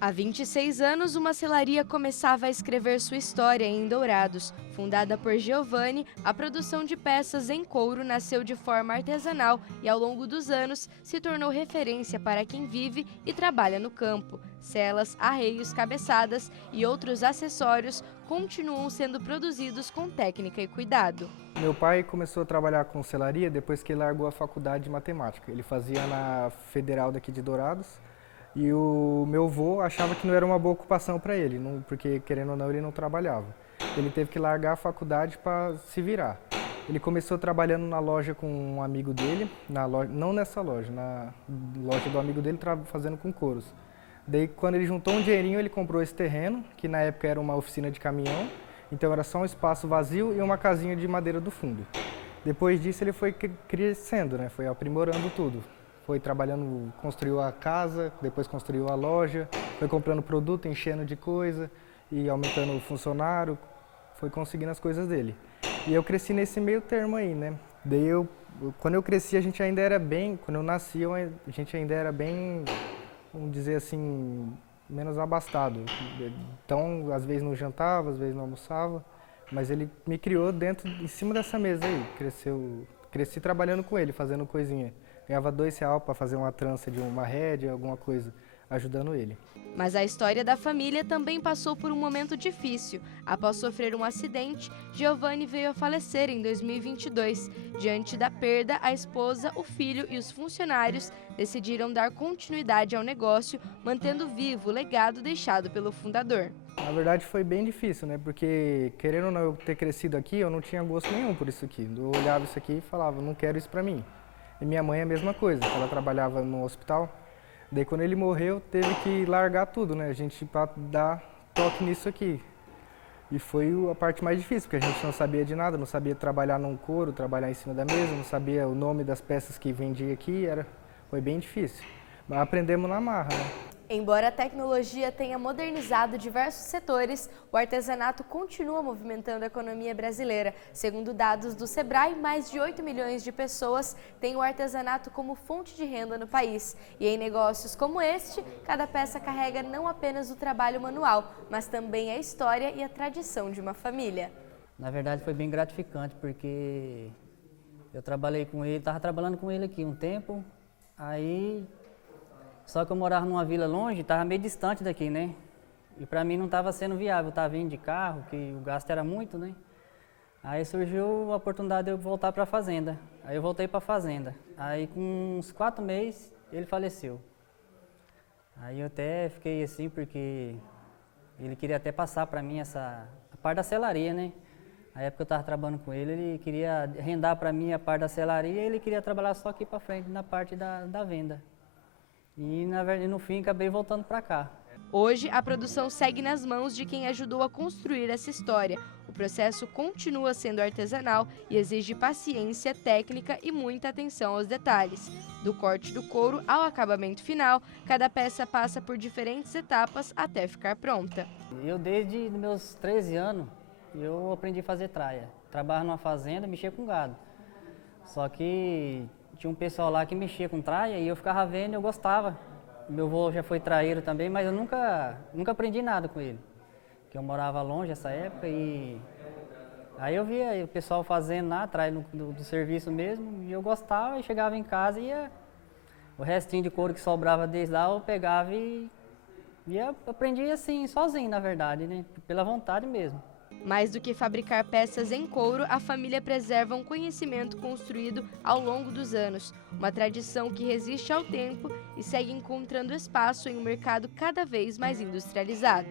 Há 26 anos, uma selaria começava a escrever sua história em Dourados. Fundada por Giovanni, a produção de peças em couro nasceu de forma artesanal e, ao longo dos anos, se tornou referência para quem vive e trabalha no campo. Celas, arreios, cabeçadas e outros acessórios continuam sendo produzidos com técnica e cuidado. Meu pai começou a trabalhar com selaria depois que ele largou a faculdade de matemática. Ele fazia na Federal daqui de Dourados. E o meu avô achava que não era uma boa ocupação para ele, porque, querendo ou não, ele não trabalhava. Ele teve que largar a faculdade para se virar. Ele começou trabalhando na loja com um amigo dele, não nessa loja, na loja do amigo dele, fazendo com couros. Daí, quando ele juntou um dinheirinho, ele comprou esse terreno, que na época era uma oficina de caminhão, então era só um espaço vazio e uma casinha de madeira do fundo. Depois disso, ele foi crescendo, né? Foi aprimorando tudo. Foi trabalhando, construiu a casa, depois construiu a loja, foi comprando produto, enchendo de coisa e aumentando o funcionário, foi conseguindo as coisas dele. E eu cresci nesse meio termo aí, né? Daí quando eu cresci, a gente ainda era bem, quando eu nasci, a gente ainda era bem, vamos dizer assim, menos abastado. Então, às vezes não jantava, às vezes não almoçava, mas ele me criou em cima dessa mesa aí, cresci trabalhando com ele, fazendo coisinha. Ganhava R$2 para fazer uma trança de uma rédea, alguma coisa, ajudando ele. Mas a história da família também passou por um momento difícil. Após sofrer um acidente, Giovanni veio a falecer em 2022. Diante da perda, a esposa, o filho e os funcionários decidiram dar continuidade ao negócio, mantendo vivo o legado deixado pelo fundador. Na verdade foi bem difícil, né? Porque, querendo ou não eu ter crescido aqui, eu não tinha gosto nenhum por isso aqui. Eu olhava isso aqui e falava, não quero isso para mim. E minha mãe é a mesma coisa, ela trabalhava no hospital. Daí quando ele morreu, teve que largar tudo, né? A gente para dar toque nisso aqui. E foi a parte mais difícil, porque a gente não sabia de nada, não sabia trabalhar num couro, trabalhar em cima da mesa, não sabia o nome das peças que vendia aqui, foi bem difícil. Mas aprendemos na marra, né? Embora a tecnologia tenha modernizado diversos setores, o artesanato continua movimentando a economia brasileira. Segundo dados do Sebrae, mais de 8 milhões de pessoas têm o artesanato como fonte de renda no país. E em negócios como este, cada peça carrega não apenas o trabalho manual, mas também a história e a tradição de uma família. Na verdade foi bem gratificante, porque eu trabalhei com ele, estava trabalhando com ele aqui um tempo, só que eu morava numa vila longe, estava meio distante daqui, né? E para mim não estava sendo viável, eu estava vindo de carro, que o gasto era muito, né? Aí surgiu a oportunidade de eu voltar para a fazenda. Aí eu voltei para a fazenda. Aí com uns 4 meses ele faleceu. Aí eu até fiquei assim, porque ele queria até passar para mim a parte da selaria, né? Na época eu estava trabalhando com ele, ele queria arrendar para mim a parte da selaria e ele queria trabalhar só aqui para frente, na parte da venda. E, na verdade, no fim, acabei voltando para cá. Hoje, a produção segue nas mãos de quem ajudou a construir essa história. O processo continua sendo artesanal e exige paciência, técnica e muita atenção aos detalhes. Do corte do couro ao acabamento final, cada peça passa por diferentes etapas até ficar pronta. Eu, desde meus 13 anos, eu aprendi a fazer traia. Trabalhava numa fazenda, mexia com gado. Só que tinha um pessoal lá que mexia com traia e eu ficava vendo e eu gostava. Meu avô já foi traíro também, mas eu nunca aprendi nada com ele. Porque eu morava longe nessa época e aí eu via o pessoal fazendo lá, traia do serviço mesmo, e eu gostava e chegava em casa e o restinho de couro que sobrava desde lá eu pegava e eu aprendi assim, sozinho na verdade, né? Pela vontade mesmo. Mais do que fabricar peças em couro, a família preserva um conhecimento construído ao longo dos anos, uma tradição que resiste ao tempo e segue encontrando espaço em um mercado cada vez mais industrializado.